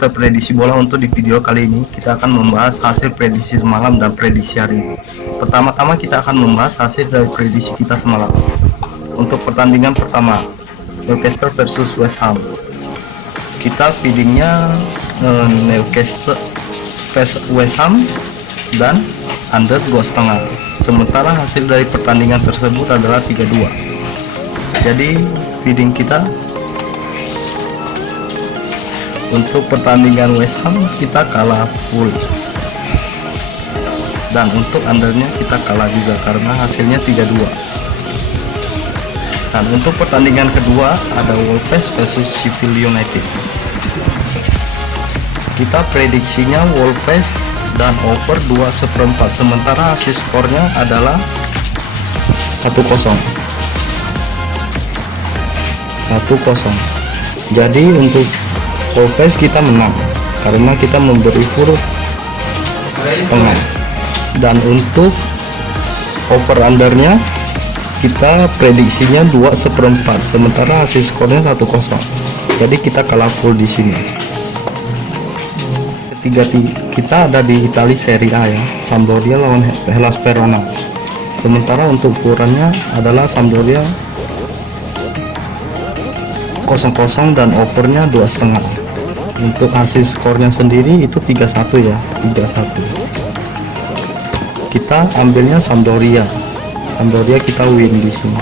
Podcaster prediksi bola. Untuk di video kali ini kita akan membahas hasil prediksi semalam dan prediksi hari ini. Pertama-tama kita akan membahas hasil dari prediksi kita semalam. Untuk pertandingan pertama, Newcastle versus West Ham, kita feedingnya Newcastle versus West Ham dan under 2,5. Sementara hasil dari pertandingan tersebut adalah 3-2. Jadi feeding kita untuk pertandingan West Ham kita kalah full, dan untuk undernya kita kalah juga karena hasilnya 3-2. Dan untuk pertandingan kedua ada Wolves versus Sheffield United, kita prediksinya Wolves dan over 2/4, sementara hasil skornya adalah 1-0. Jadi untuk Wolves kita menang karena kita memberi full setengah, dan untuk over undernya kita prediksinya 2/4, sementara hasil skornya 1-0. Jadi kita kalah full di sini. Ketiga kita ada di Italia Serie A ya, Sampdoria lawan Hellas Verona. Sementara untuk ukurannya adalah Sampdoria 0-0 dan overnya 2,5. Untuk hasil skornya sendiri itu 3-1 ya, 3-1. Kita ambilnya Sampdoria kita win di sini.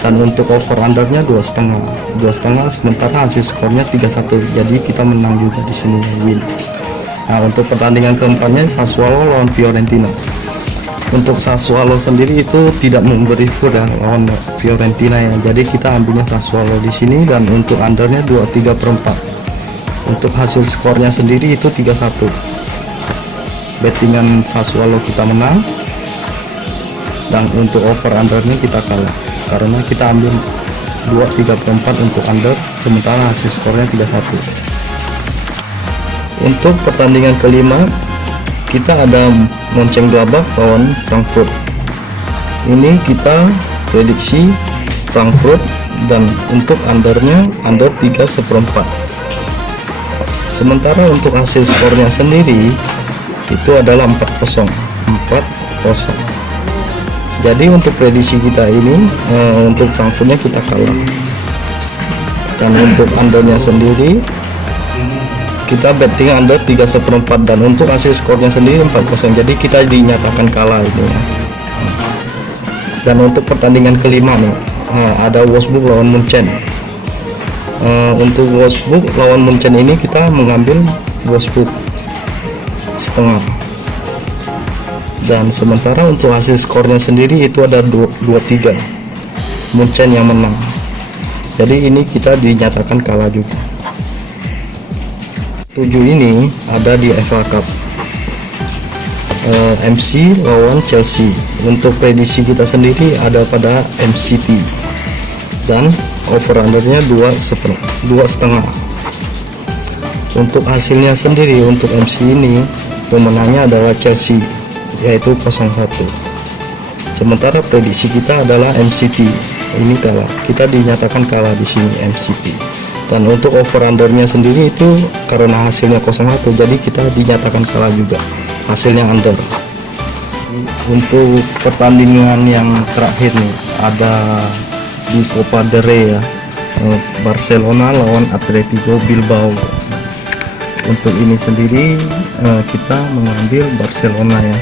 Dan untuk over undernya 2,5, sementara hasil skornya 3-1. Jadi kita menang juga di sini, win. Nah, untuk pertandingan keempatnya Sassuolo lawan Fiorentina. Untuk Sassuolo sendiri itu tidak memberi full ya lawan Fiorentina ya. Jadi kita ambilnya Sassuolo di sini, dan untuk undernya 2/3. Untuk hasil skornya sendiri itu 3-1. Bettingan Sassuolo kita menang, dan untuk over undernya kita kalah karena kita ambil 2/3 untuk under, sementara hasil skornya 3-1. Untuk pertandingan kelima kita ada Mönchengladbach lawan Frankfurt. Ini kita prediksi Frankfurt, dan untuk undernya under 3/4. Sementara untuk hasil skornya sendiri itu adalah 4-0. Jadi untuk prediksi kita ini untuk Frankfurtnya kita kalah, dan untuk undernya sendiri kita betting under 3/4, dan untuk hasil skornya sendiri 4-0. Jadi kita dinyatakan kalah ini ya. Dan untuk pertandingan kelima nih ada Wolfsburg lawan Munchen. Untuk Wolfsburg lawan Munchen ini kita mengambil Wolfsburg setengah, dan sementara untuk hasil skornya sendiri itu ada 2-3, Munchen yang menang. Jadi ini kita dinyatakan kalah juga. 7 ini ada di FA Cup, MC lawan Chelsea. Untuk prediksi kita sendiri ada pada MCT, dan over undernya 2,5. Untuk hasilnya sendiri untuk MC ini pemenangnya adalah Chelsea, yaitu 0-1. Sementara prediksi kita adalah MCT ini kalah, kita dinyatakan kalah di sini MCT. Dan untuk over undernya sendiri itu karena hasilnya 0-1, jadi kita dinyatakan kalah juga, hasilnya under. Untuk pertandingan yang terakhir nih ada di Copa del Rey ya, Barcelona lawan Atletico Bilbao. Untuk ini sendiri kita mengambil Barcelona ya,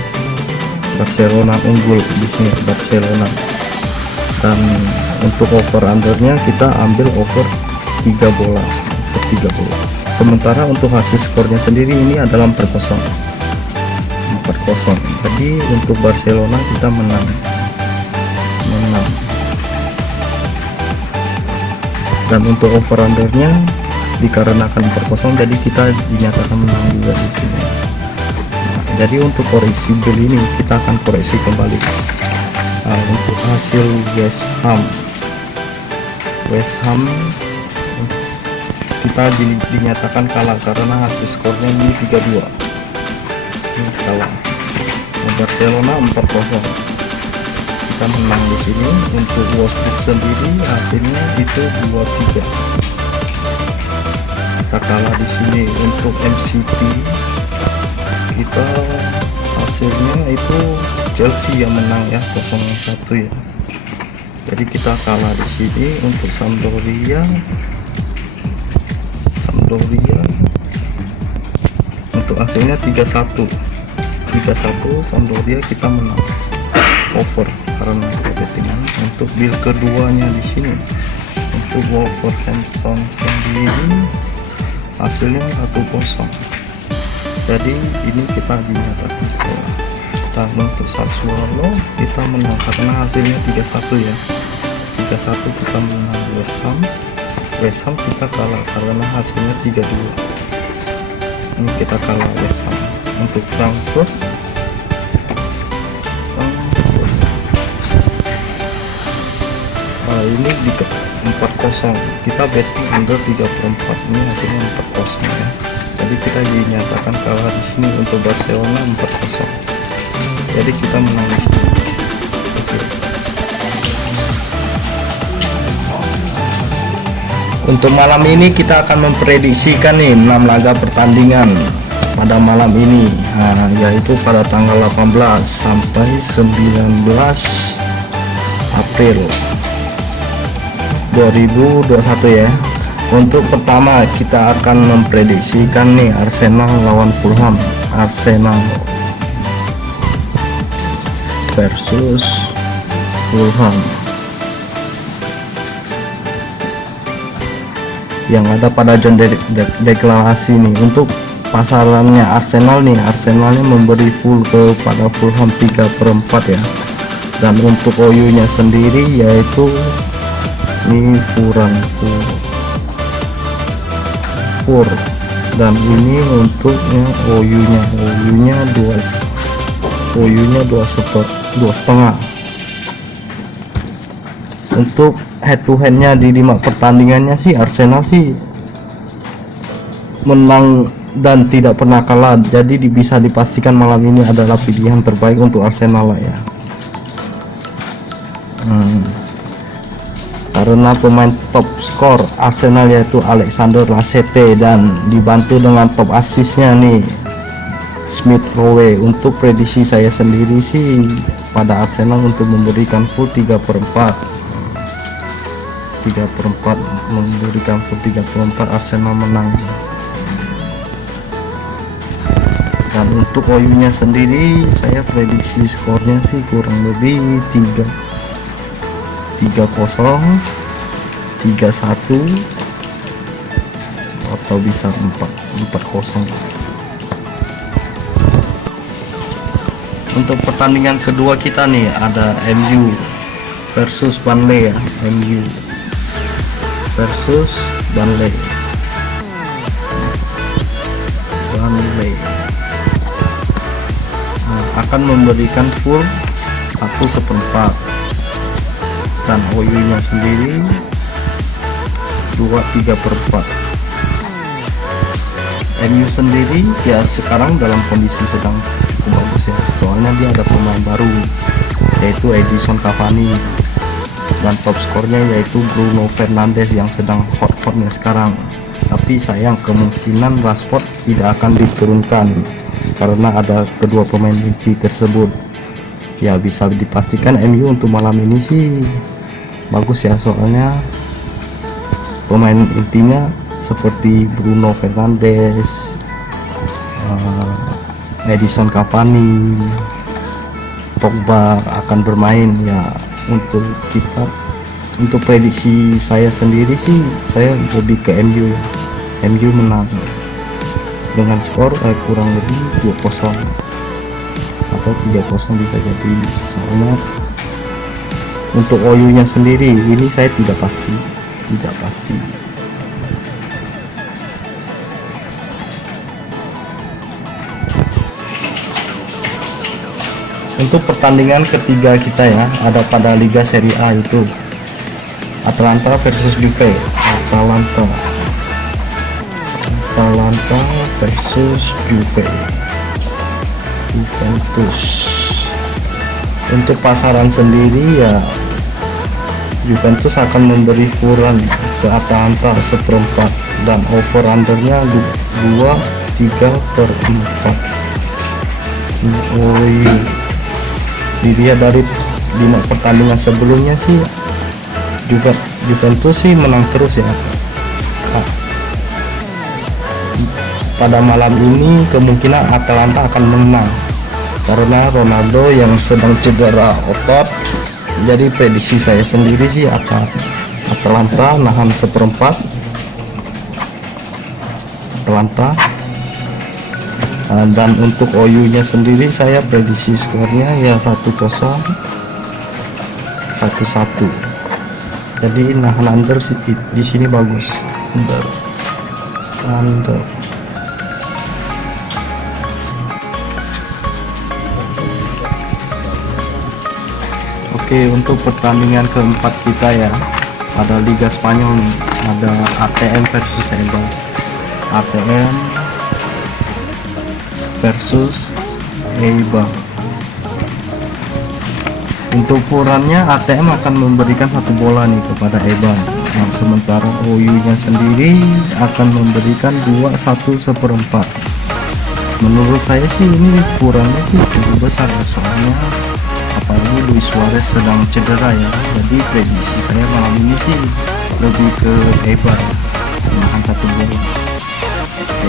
Barcelona unggul di sini Barcelona. Dan untuk over undernya kita ambil over 3 bola. Sementara untuk hasil skornya sendiri ini adalah 4-0. Jadi untuk Barcelona kita menang. Dan untuk over undernya dikarenakan 4-0, jadi kita dinyatakan menang juga di sini. Jadi untuk koreksi beli ini kita akan koreksi kembali. Untuk hasil West Ham kita dinyatakan kalah karena hasil skornya ini 3-2. Ini kalah. Barcelona 4-0. Kita menang di sini. Untuk Wolfsburg sendiri hasilnya itu 2-3. kita kalah di sini. Untuk MCT kita hasilnya itu Chelsea yang menang ya, 0-1 ya. Jadi kita kalah di sini. Untuk Sampdoria untuk hasilnya 3-1 Sampdoria kita menang over karena bettingan. Untuk deal keduanya di sini untuk Wolverhampton sendiri hasilnya 1-0. Jadi ini kita dinyatakan kalah. Dan untuk Sassuolo kita menang karena hasilnya 3-1 ya. 3-1 kita menang West Ham kita kalah karena hasilnya 3-2. Ini kita kalah West Ham. Untuk Frankfurt ini di 4-0 kita betting under 3/4, ini hasilnya 4-0 ya. Jadi kita dinyatakan kalah di sini. Untuk Barcelona 4-0, jadi kita menang. Untuk malam ini kita akan memprediksikan nih 6 laga pertandingan pada malam ini, yaitu pada tanggal 18 sampai 19 April 2021 ya. Untuk pertama kita akan memprediksikan nih Arsenal lawan Fulham. Arsenal versus Fulham yang ada pada jam deklarasi nih. Untuk pasarannya Arsenalnya memberi full kepada Fulham 3/4 ya. Dan untuk OU nya sendiri yaitu ini kurang full, dan ini untuknya OU nya 2,5. Untuk head to head nya di 5 pertandingannya sih Arsenal sih menang dan tidak pernah kalah, jadi bisa dipastikan malam ini adalah pilihan terbaik untuk Arsenal lah ya. Karena pemain top skor Arsenal yaitu Alexander Lacazette dan dibantu dengan top asisnya nih Smith Rowe. Untuk prediksi saya sendiri sih pada Arsenal untuk memberikan full 3/4 Arsenal menang. Dan untuk OU nya sendiri saya prediksi skornya sih kurang lebih 3-0, 3-1 atau bisa 4-0. Untuk pertandingan kedua kita nih ada MU versus Burnley ya. MU versus Burnley. Akan memberikan full 1/4 dan OU nya sendiri 2/3/4. MU sendiri ya sekarang dalam kondisi sedang cukup bagus ya, soalnya dia ada pemain baru yaitu Edison Cavani dan top skornya yaitu Bruno Fernandes yang sedang hot-hotnya sekarang. Tapi sayang kemungkinan Rashford tidak akan diturunkan karena ada kedua pemain inti tersebut. Ya bisa dipastikan MU untuk malam ini sih bagus ya, soalnya pemain intinya seperti Bruno Fernandes, Edison Cavani, Pogba akan bermain ya. Untuk kita, untuk prediksi saya sendiri sih saya lebih ke MU ya. MU menang dengan skor kurang lebih 2-0 atau 3-0 bisa jadi, soalnya untuk OU nya sendiri ini saya tidak pasti. Untuk pertandingan ketiga kita ya ada pada Liga Serie A itu Atalanta versus Juve. Atalanta versus Juventus. Untuk pasaran sendiri ya Juventus akan memberi kurang ke Atalanta 1/4 dan over undernya 2,3/4. Oh iya, dilihat dari 5 pertandingan sebelumnya sih juga Juventus sih menang terus ya. Pada malam ini kemungkinan Atalanta akan menang karena Ronaldo yang sedang cedera otot. Jadi prediksi saya sendiri sih Atalanta nahan seperempat. Atalanta. Dan untuk OU nya sendiri saya prediksi skornya ya 1-0, 1-1. Jadi nahan under di sini bagus. Under. Oke, untuk pertandingan keempat kita ya, ada Liga Spanyol nih, ada ATM versus Eibar. ATM versus Eibar. Untuk ukurannya ATM akan memberikan 1 bola nih kepada Eibar. Nah, sementara OU nya sendiri akan memberikan 2,1/4. Menurut saya sih ini ukurannya sih cukup besar, soalnya apalagi Luis Suarez sedang cedera ya. Jadi prediksi saya malam ini sih lebih ke Eibar menahan 1 bola.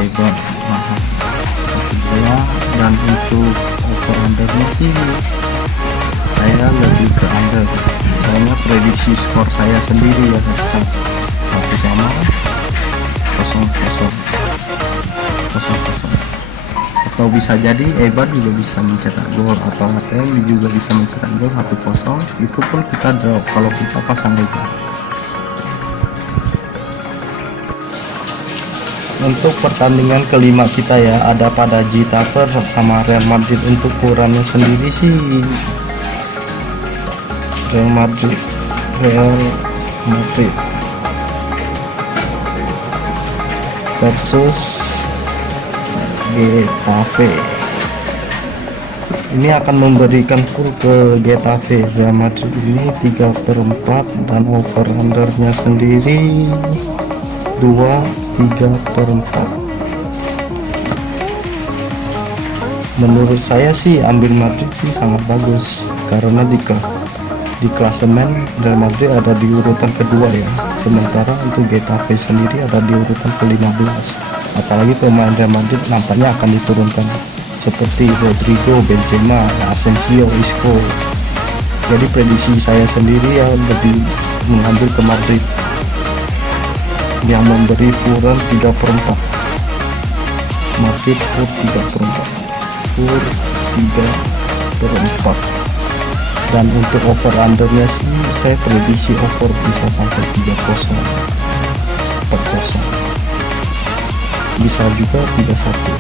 Eibar menahan 1 bola. Dan untuk over undernya sih saya lebih ke under, soalnya prediksi skor saya sendiri ya 1-0, 0-0, 0-0. Atau bisa jadi Eibar juga bisa mencetak gol, atau ATM juga bisa mencetak gol 1-0. Itu pun kita draw kalau kita pasang Eibar. Untuk pertandingan kelima kita ya, ada pada Getafe sama Real Madrid. Untuk ukurannya sendiri sih Real Madrid versus Getafe. Ini akan memberikan full ke Getafe. Real Madrid ini 3/4 dan over undernya sendiri 2,3/4. Menurut saya sih ambil Madrid sih sangat bagus, karena di klasemen Real Madrid ada di urutan kedua ya, sementara untuk Getafe sendiri ada di urutan ke-15. Apalagi pemain Real Madrid nampaknya akan diturunkan seperti Rodrigo, Benzema, Asensio, Isco. Jadi prediksi saya sendiri ya lebih mengambil ke Madrid yang memberi ukuran 3/4. Madrid full 3/4. Dan untuk over undernya sih saya prediksi over bisa sampai 3-0, 4-0, bisa juga 3-1.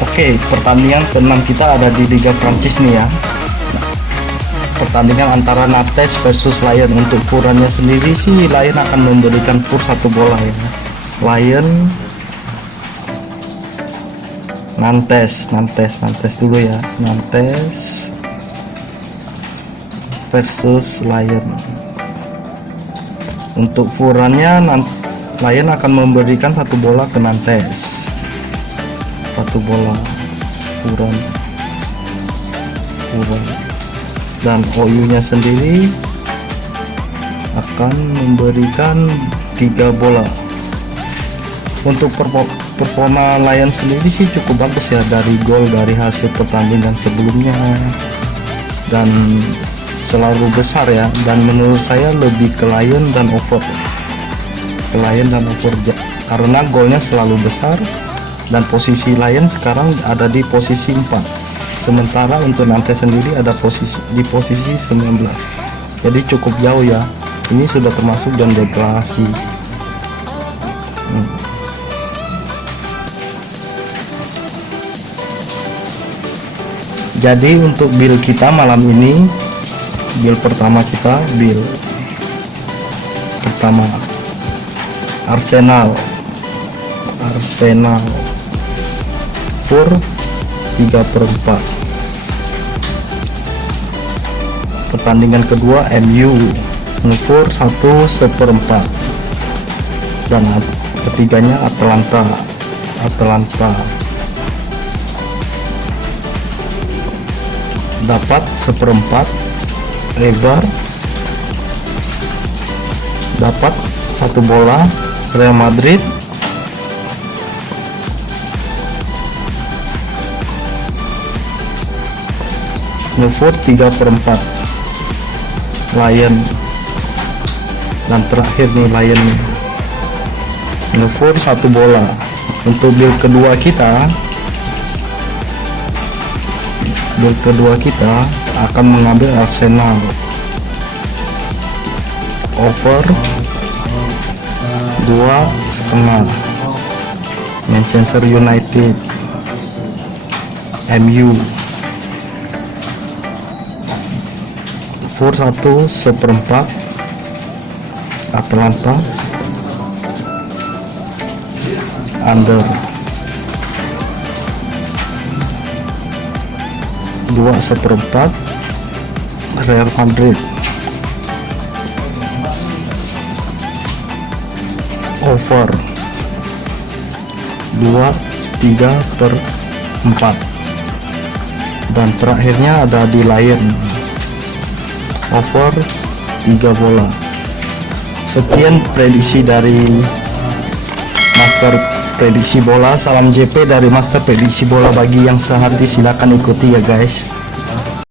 Oke, pertandingan ke-6 kita ada di Liga Prancis nih ya. Pertandingan antara Nantes versus Lyon. Untuk ukurannya sendiri sih Lyon akan memberikan full 1 bola ya. Lyon Nantes dulu ya. Nantes versus Lyon. Untuk ukurannya Lyon akan memberikan 1 bola ke Nantes. 1 bola ukuran. Dan OU nya sendiri akan memberikan 3 bola. Untuk performa Lyon sendiri sih cukup bagus ya, dari gol, dari hasil pertandingan sebelumnya, dan selalu besar ya. Dan menurut saya lebih ke Lyon dan over, karena golnya selalu besar. Dan posisi Lyon sekarang ada di posisi 4, sementara untuk Nantes sendiri ada di posisi 19. Jadi cukup jauh ya, ini sudah termasuk zona degradasi. Jadi untuk build kita malam ini, build pertama Arsenal for 3/4. Pertandingan kedua MU Newport 1/4, dan ketiganya Atlanta dapat 1/4 lebar, dapat 1 bola. Real Madrid Newport 3/4 Lion, dan terakhir nih Lion Newport 1 bola. Untuk build kedua kita akan mengambil Arsenal over 2,5, Manchester United MU for 1/4, Atlanta under 2/4, Real Madrid over 2/3/4, dan terakhirnya ada di Lion over 3 bola. Sekian prediksi dari Master Prediksi Bola. Salam JP dari Master Prediksi Bola. Bagi yang sehati silakan ikuti ya guys.